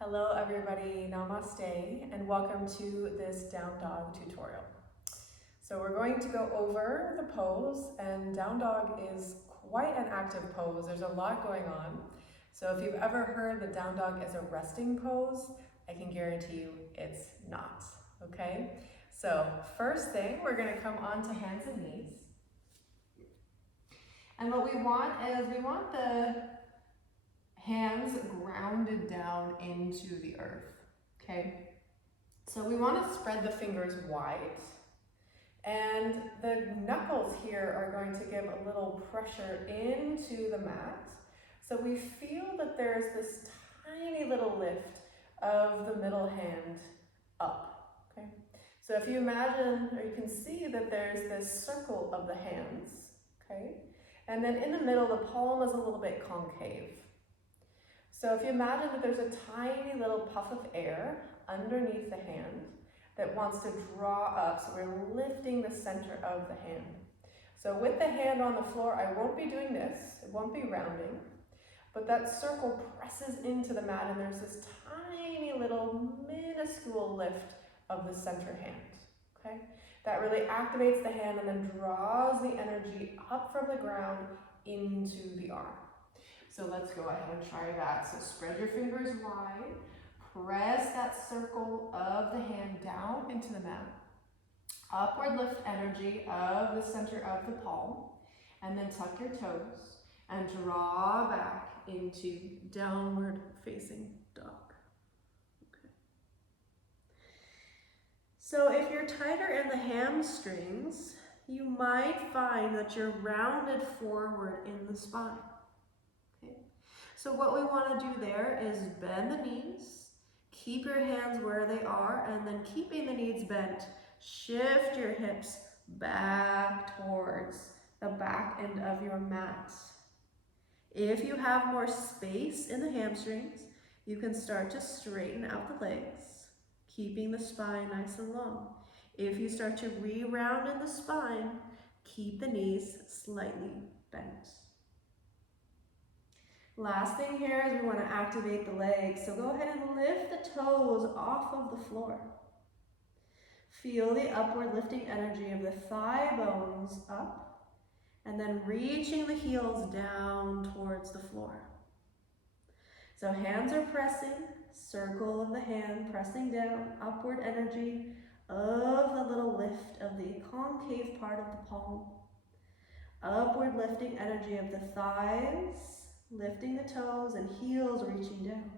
Hello everybody, namaste, and welcome to this down dog tutorial. So we're going to go over the pose, and down dog is quite an active pose. There's a lot going on. So if you've ever heard that down dog is a resting pose, I can guarantee you it's not, okay? So first thing, we're gonna come onto hands and knees. And what we want is we want the hands grounded down into the earth, okay? So we want to spread the fingers wide, and the knuckles here are going to give a little pressure into the mat. So we feel that there's this tiny little lift of the middle hand up, okay? So if you imagine, or you can see that there's this circle of the hands, okay? And then in the middle, the palm is a little bit concave. So if you imagine that there's a tiny little puff of air underneath the hand that wants to draw up, so we're lifting the center of the hand. So with the hand on the floor, I won't be doing this, it won't be rounding, but that circle presses into the mat and there's this tiny little minuscule lift of the center hand, okay? That really activates the hand and then draws the energy up from the ground into the arm. So let's go ahead and try that. So spread your fingers wide, press that circle of the hand down into the mat. Upward lift energy of the center of the palm, and then tuck your toes and draw back into downward facing dog. Okay. So if you're tighter in the hamstrings, you might find that you're rounded forward in the spine. So what we want to do there is bend the knees, keep your hands where they are, and then keeping the knees bent, shift your hips back towards the back end of your mat. If you have more space in the hamstrings, you can start to straighten out the legs, keeping the spine nice and long. If you start to re-round in the spine, keep the knees slightly bent. Last thing here is we want to activate the legs. So go ahead and lift the toes off of the floor. Feel the upward lifting energy of the thigh bones up, and then reaching the heels down towards the floor. So hands are pressing, circle of the hand pressing down, upward energy of the little lift of the concave part of the palm. Upward lifting energy of the thighs, lifting the toes and heels reaching down.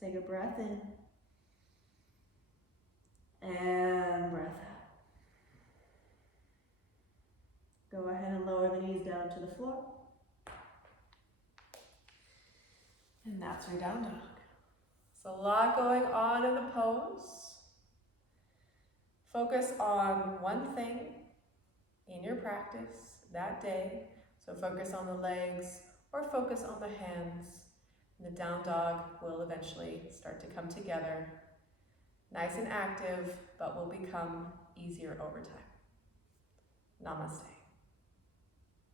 Take a breath in and breath out. Go ahead and lower the knees down to the floor. And that's your down dog. So a lot going on in the pose. Focus on one thing in your practice that day. So focus on the legs or focus on the hands. And the down dog will eventually start to come together. Nice and active, but will become easier over time. Namaste.